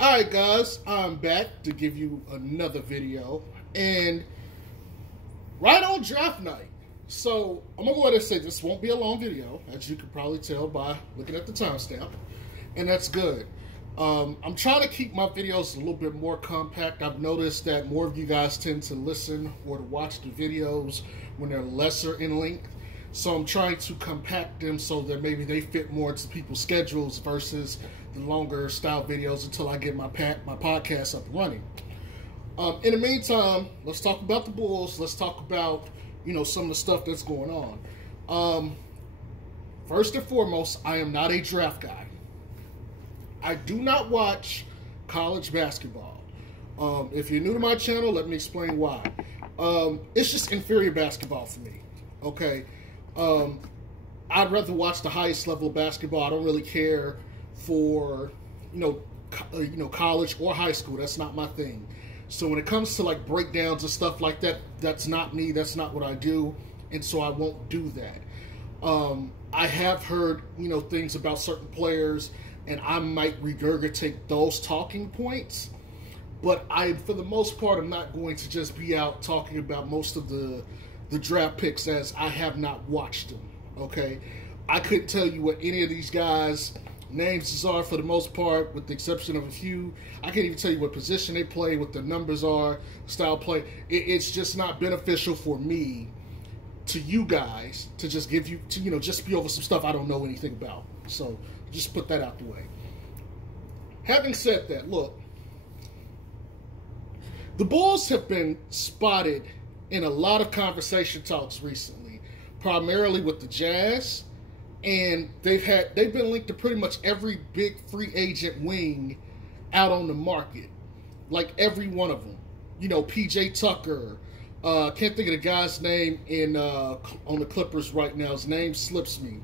Alright guys, I'm back to give you another video, and right on draft night. So I'm gonna go ahead and say this won't be a long video, as you can probably tell by looking at the timestamp, and that's good. I'm trying to keep my videos a little bit more compact. I've noticed that more of you guys tend to listen or to watch the videos when they're lesser in length. So I'm trying to compact them so that maybe they fit more into people's schedules versus the longer style videos until I get my podcast up and running. In the meantime, let's talk about the Bulls. Let's talk about, some of the stuff that's going on. First and foremost, I am not a draft guy. I do not watch college basketball. If you're new to my channel, let me explain why. It's just inferior basketball for me. Okay. I'd rather watch the highest level of basketball. I don't really care for, college or high school. That's not my thing. So when it comes to like breakdowns and stuff like that, that's not me. That's not what I do. And so I won't do that. I have heard, things about certain players, and I might regurgitate those talking points. But for the most part, I'm not going to just be out talking about most of the draft picks, as I have not watched them, okay? I couldn't tell you what any of these guys' names are for the most part, with the exception of a few. I can't even tell you what position they play, what the numbers are, style play. It's just not beneficial for me to you guys to just give you, just be over some stuff I don't know anything about. So just put that out the way. Having said that, look, the Bulls have been spotted in a lot of conversation talks recently, primarily with the Jazz, and they've been linked to pretty much every big free agent wing out on the market, like every one of them. PJ Tucker. Can't think of the guy's name on the Clippers right now. His name slips me,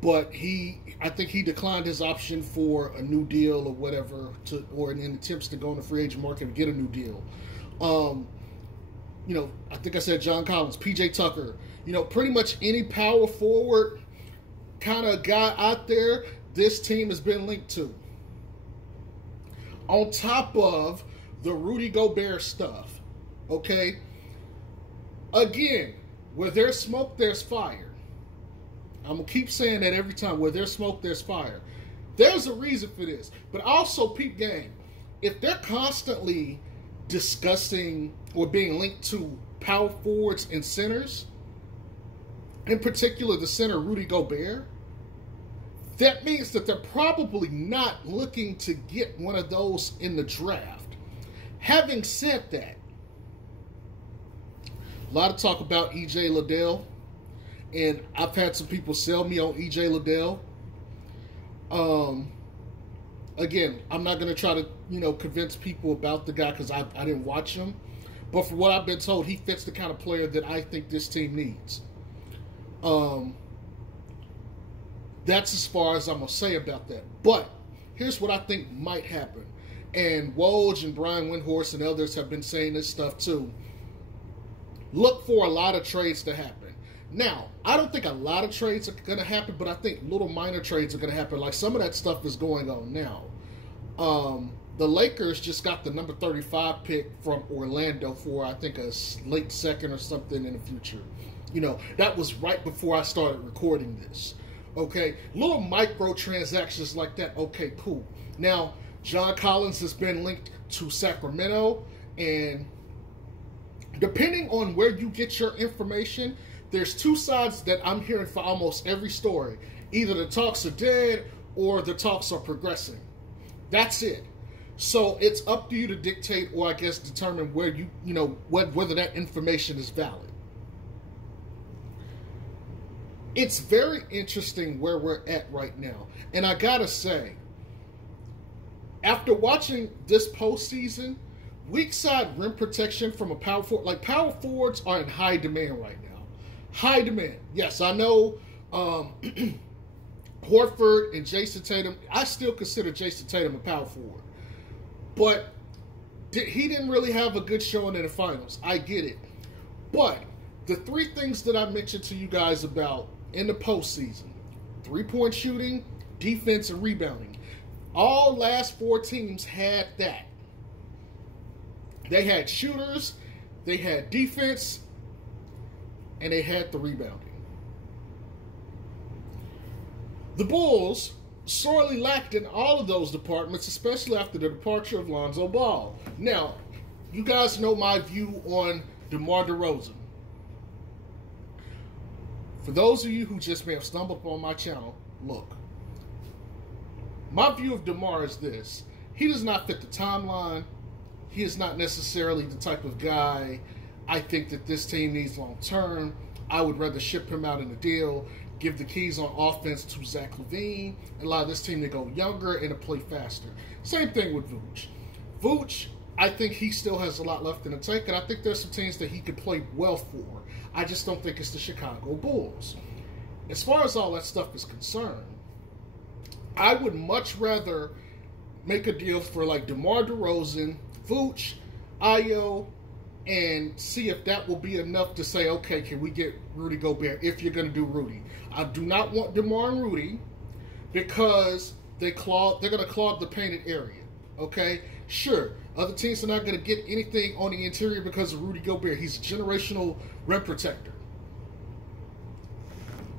but I think he declined his option for a new deal or whatever, or in attempts to go on the free agent market and get a new deal. I think I said John Collins, PJ Tucker, pretty much any power forward kind of guy out there, this team has been linked to. On top of the Rudy Gobert stuff, okay? Again, where there's smoke, there's fire. I'm going to keep saying that every time. Where there's smoke, there's fire. There's a reason for this. But also, peep game, if they're constantly discussing or being linked to power forwards and centers, in particular the center Rudy Gobert, that means that they're probably not looking to get one of those in the draft. Having said that, a lot of talk about E.J. Liddell, and I've had some people sell me on E.J. Liddell. Again, I'm not going to try to, convince people about the guy because I didn't watch him. But from what I've been told, he fits the kind of player that I think this team needs. That's as far as I'm going to say about that. But here's what I think might happen. And Woj and Brian Windhorst and others have been saying this stuff too. Look for a lot of trades to happen. Now, I don't think a lot of trades are going to happen, but I think little minor trades are going to happen. Like some of that stuff is going on now. The Lakers just got the number 35 pick from Orlando for, I think, a late second or something in the future. That was right before I started recording this. Okay, little micro transactions like that. Okay, cool. Now, John Collins has been linked to Sacramento, and depending on where you get your information, there's two sides that I'm hearing for almost every story. Either the talks are dead or the talks are progressing. That's it. So it's up to you to dictate, or I guess determine where whether that information is valid. It's very interesting where we're at right now. And I gotta say, after watching this postseason, weak side rim protection from a power forward, like power forwards are in high demand right now. High demand. Yes, I know Horford and Jason Tatum. I still consider Jason Tatum a power forward. But he didn't really have a good showing in the finals. I get it. But the three things that I mentioned to you guys about in the postseason: three-point shooting, defense, and rebounding. All last 4 teams had that. They had shooters, they had defense, and they had the rebounding. The Bulls sorely lacked in all of those departments, especially after the departure of Lonzo Ball. Now, you guys know my view on DeMar DeRozan. For those of you who just may have stumbled upon my channel, look. My view of DeMar is this. He does not fit the timeline. He is not necessarily the type of guy I think that this team needs long term. I would rather ship him out in a deal, give the keys on offense to Zach LaVine, and allow this team to go younger and to play faster. Same thing with Vooch. Vooch, I think he still has a lot left in the tank, and I think there's some teams that he could play well for. I just don't think it's the Chicago Bulls. As far as all that stuff is concerned, I would much rather make a deal for like DeMar DeRozan, Vooch, Ayo, and see if that will be enough to say, okay, can we get Rudy Gobert if you're going to do Rudy. I do not want DeMar and Rudy because they're going to clog the painted area, okay? Sure, other teams are not going to get anything on the interior because of Rudy Gobert. He's a generational rim protector.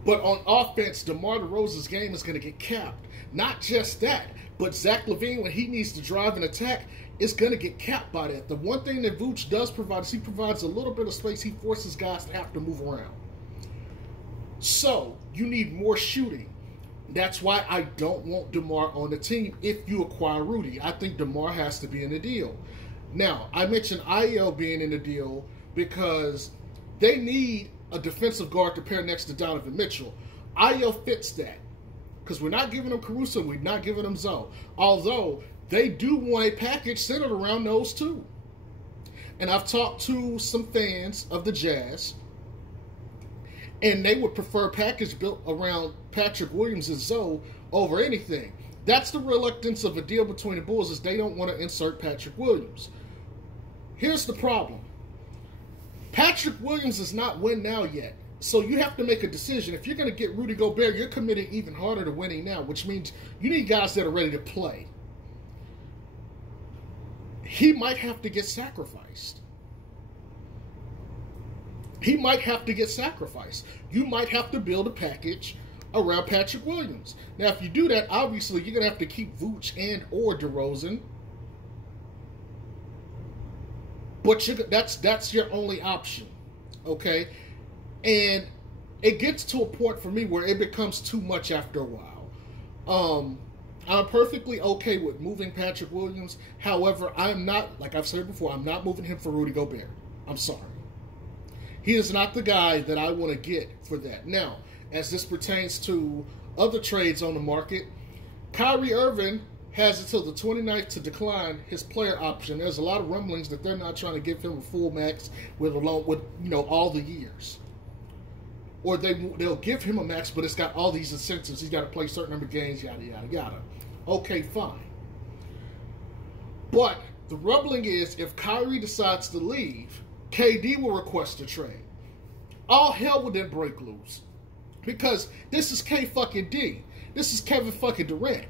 But on offense, DeMar DeRozan's game is going to get capped. Not just that, but Zach LaVine, when he needs to drive and attack, is going to get capped by that. The one thing that Vooch does provide is he provides a little bit of space. He forces guys to have to move around. So, you need more shooting. That's why I don't want DeMar on the team if you acquire Rudy. I think DeMar has to be in the deal. Now, I mentioned Ayo being in the deal because they need a defensive guard to pair next to Donovan Mitchell. Ayo fits that because we're not giving him Caruso, we're not giving him Zoe. Although, they do want a package centered around those two. And I've talked to some fans of the Jazz, and they would prefer a package built around Patrick Williams and Zoe over anything. That's the reluctance of a deal between the Bulls, is they don't want to insert Patrick Williams. Here's the problem. Patrick Williams is not win now yet. So you have to make a decision. If you're going to get Rudy Gobert, you're committing even harder to winning now, which means you need guys that are ready to play. He might have to get sacrificed. He might have to get sacrificed. You might have to build a package around Patrick Williams. Now, if you do that, obviously, you're going to have to keep Vooch and or DeRozan. But that's your only option, okay? And it gets to a point for me where it becomes too much after a while. I'm perfectly okay with moving Patrick Williams. However, I'm not, like I've said before, I'm not moving him for Rudy Gobert. I'm sorry. He is not the guy that I want to get for that. Now, as this pertains to other trades on the market, Kyrie Irving has until the 29th to decline his player option. There's a lot of rumblings that they're not trying to give him a full max with all the years. Or they'll give him a max, but it's got all these incentives. He's got to play a certain number of games, yada, yada, yada. Okay, fine. But the rumbling is if Kyrie decides to leave, KD will request a trade. All hell will then break loose. Because this is K-fucking-D. This is Kevin fucking Durant.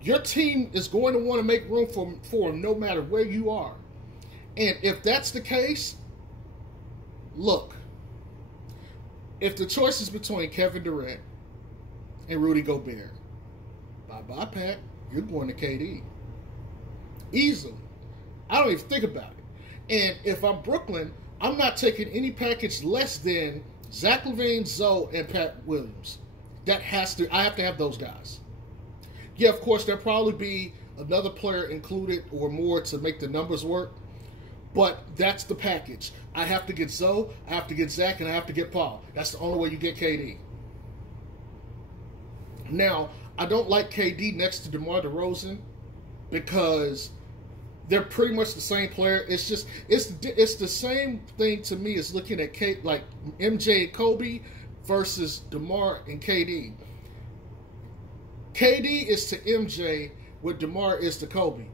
Your team is going to want to make room for him no matter where you are. And if that's the case, look. If the choice is between Kevin Durant and Rudy Gobert, bye-bye, Pat. You're going to KD. Easily. I don't even think about it. And if I'm Brooklyn, I'm not taking any package less than Zach LaVine, Zoe, and Pat Williams. I have to have those guys. Yeah, of course, there'll probably be another player included or more to make the numbers work. But that's the package. I have to get Zoe, I have to get Zach, and I have to get Paul. That's the only way you get KD. Now, I don't like KD next to DeMar DeRozan because they're pretty much the same player. It's just it's the same thing to me as looking at like MJ and Kobe versus DeMar and KD. KD is to MJ what DeMar is to Kobe.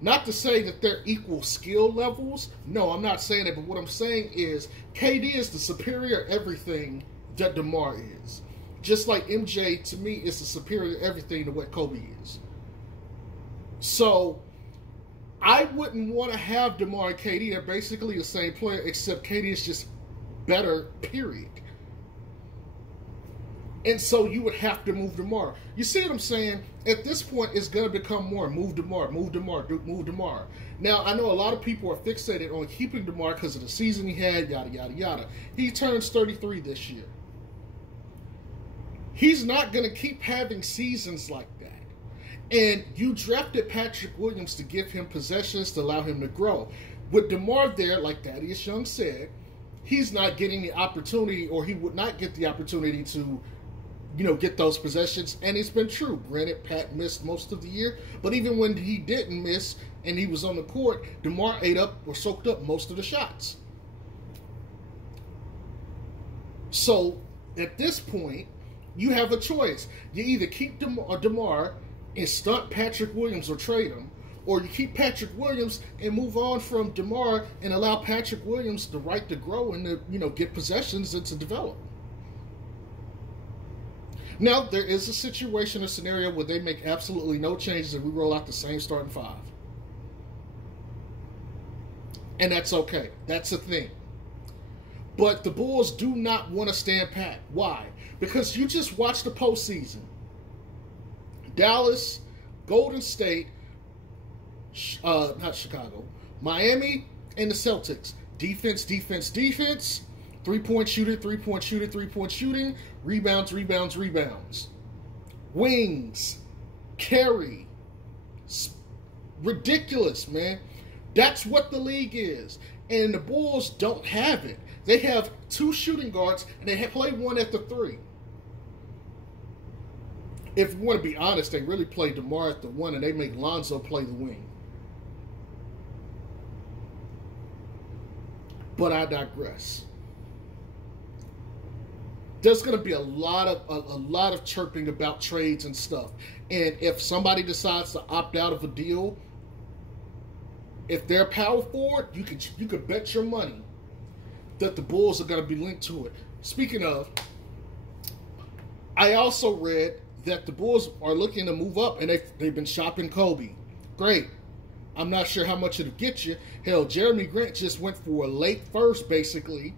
Not to say that they're equal skill levels. No, I'm not saying that. But what I'm saying is KD is the superior everything that DeMar is. Just like MJ, to me, is the superior everything to what Kobe is. So I wouldn't want to have DeMar and KD. They're basically the same player, except KD is just better, period. And so you would have to move DeMar. You see what I'm saying? At this point, it's going to become more move DeMar, move DeMar, move DeMar. Now, I know a lot of people are fixated on keeping DeMar because of the season he had, yada, yada, yada. He turns 33 this year. He's not going to keep having seasons like that. And you drafted Patrick Williams to give him possessions to allow him to grow. With DeMar there, like Thaddeus Young said, he's not getting the opportunity, or he would not get the opportunity to, get those possessions. And it's been true. Granted, Pat missed most of the year, but even when he didn't miss and he was on the court, DeMar ate up or soaked up most of the shots. So at this point, you have a choice. You either keep DeMar and stunt Patrick Williams or trade him, or you keep Patrick Williams and move on from DeMar and allow Patrick Williams the right to grow and to, get possessions and to develop. Now, there is a situation, a scenario where they make absolutely no changes and we roll out the same starting five. And that's okay. That's a thing. But the Bulls do not want to stand pat. Why? Because you just watched the postseason. Dallas, Golden State, not Chicago, Miami, and the Celtics. Defense, defense, defense. Three-point shooting, three-point shooting, three-point shooting. Rebounds, rebounds, rebounds. Wings. Carry. Ridiculous, man. That's what the league is. And the Bulls don't have it. They have two shooting guards, and they play one at the three. If you want to be honest, they really play DeMar at the one, and they make Lonzo play the wing. But I digress. There's going to be a lot of chirping about trades and stuff. And if somebody decides to opt out of a deal, if they're power forward, you could bet your money that the Bulls are going to be linked to it. Speaking of, I also read that the Bulls are looking to move up, and they've been shopping Kobe. Great. I'm not sure how much it'll get you. Hell, Jeremy Grant just went for a late first, basically,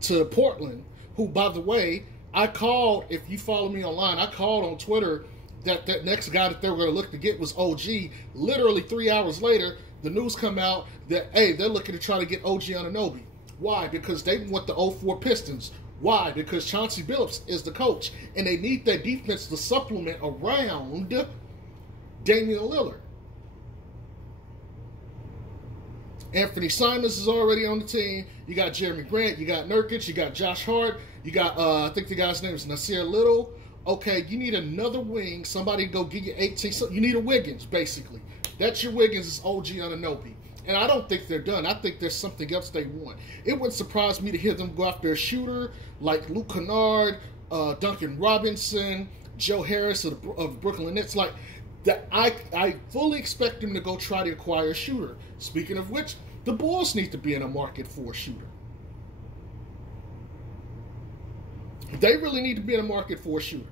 to Portland, who, by the way, I called, if you follow me online, I called on Twitter that next guy that they were going to look to get was OG. Literally 3 hours later, the news come out that, hey, they're looking to try to get OG Anunoby. Why? Because they want the 04 Pistons. Why? Because Chauncey Billups is the coach, and they need that defense to supplement around Damian Lillard. Anthony Simons is already on the team. You got Jeremy Grant. You got Nurkic. You got Josh Hart. You got, I think the guy's name is Nasir Little. Okay, you need another wing. Somebody to go give you 18. So you need a Wiggins, basically. That's your Wiggins is OG Anunoby. And I don't think they're done. I think there's something else they want. It wouldn't surprise me to hear them go after a shooter like Luke Kennard, Duncan Robinson, Joe Harris of Brooklyn Nets. Like that, I fully expect them to go try to acquire a shooter. Speaking of which, the Bulls need to be in a market for a shooter. They really need to be in a market for a shooter.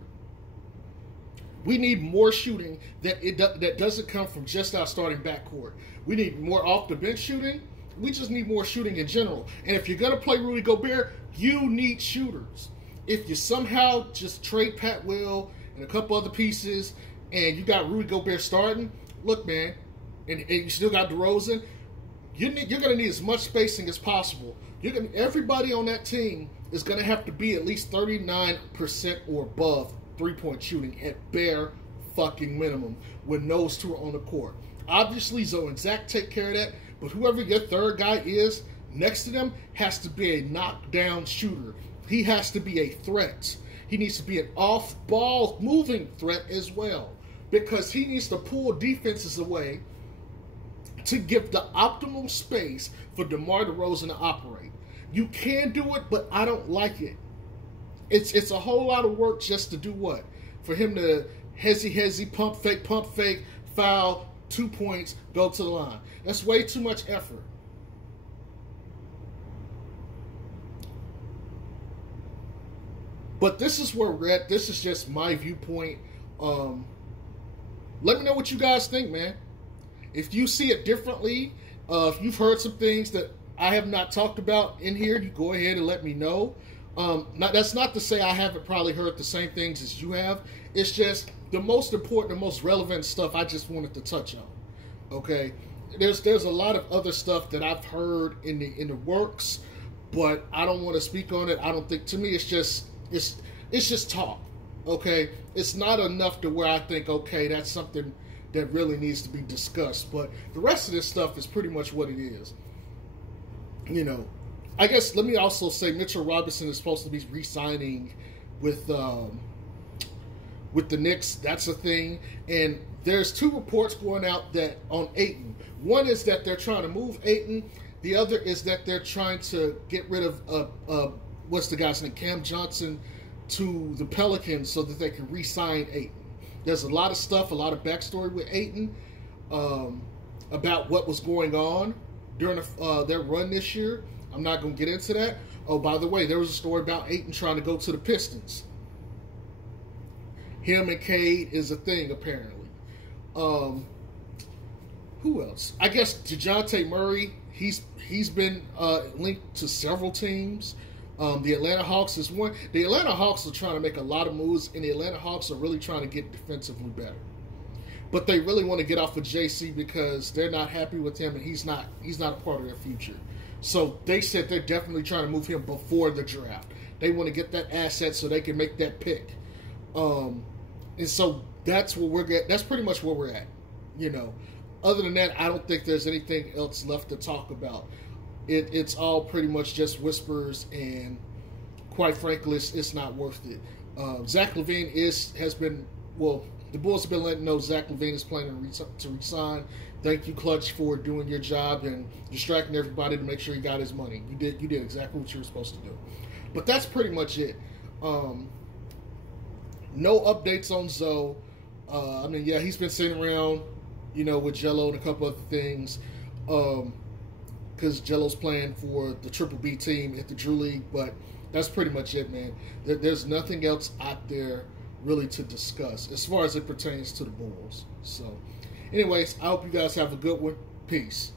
We need more shooting that doesn't come from just our starting backcourt. We need more off the bench shooting. We just need more shooting in general. And if you're going to play Rudy Gobert, you need shooters. If you somehow just trade Pat Will and a couple other pieces and you got Rudy Gobert starting, look, man, and you still got DeRozan, you're going to need as much spacing as possible. Everybody on that team is going to have to be at least 39% or above three-point shooting at bare fucking minimum when those two are on the court. Obviously, Zoe and Zach take care of that, but whoever your third guy is next to them has to be a knockdown shooter. He has to be a threat. He needs to be an off-ball moving threat as well, because he needs to pull defenses away to give the optimal space for DeMar DeRozan to operate. You can do it, but I don't like it. It's a whole lot of work just to do what? For him to hezzy, pump fake, foul, 2 points, go to the line. That's way too much effort. But this is where we're at. This is just my viewpoint. let me know what you guys think, man. If you see it differently, if you've heard some things that I have not talked about in here, you go ahead and let me know. That's not to say I haven't probably heard the same things as you have. It's just the most important, the most relevant stuff I just wanted to touch on. Okay, there's a lot of other stuff that I've heard in the works, but I don't want to speak on it. I don't think, to me, it's just talk. Okay, it's not enough to where I think, okay, that's something that really needs to be discussed. But the rest of this stuff is pretty much what it is. You know, I guess let me also say Mitchell Robinson is supposed to be re-signing with the Knicks. That's a thing. And there's two reports going out that on Ayton. One is that they're trying to move Ayton. The other is that they're trying to get rid of what's the guy's name, Cam Johnson, to the Pelicans so that they can re-sign Ayton. There's a lot of stuff, a lot of backstory with Ayton about what was going on during their run this year. I'm not going to get into that. Oh, by the way, there was a story about Ayton trying to go to the Pistons. Him and Cade is a thing, apparently. Who else? I guess DeJounte Murray, he's been linked to several teams. The Atlanta Hawks is one. The Atlanta Hawks are trying to make a lot of moves, and the Atlanta Hawks are really trying to get defensively better. But they really want to get off of JC because they're not happy with him, and he's not a part of their future. So they said they're definitely trying to move him before the draft. They want to get that asset so they can make that pick. And so that's where we're at. That's pretty much where we're at. You know, other than that, I don't think there's anything else left to talk about. It's all pretty much just whispers, and quite frankly, it's not worth it. Zach LaVine has been, well, the Bulls have been letting know Zach LaVine is planning to resign. Thank you, Clutch, for doing your job and distracting everybody to make sure he got his money. You did exactly what you were supposed to do. But that's pretty much it. No updates on Zoe. I mean, yeah, he's been sitting around, you know, with Jello and a couple other things. Because Jello's playing for the Triple B team at the Drew League, but that's pretty much it, man. There's nothing else out there really to discuss as far as it pertains to the Bulls. So, anyways, I hope you guys have a good one. Peace.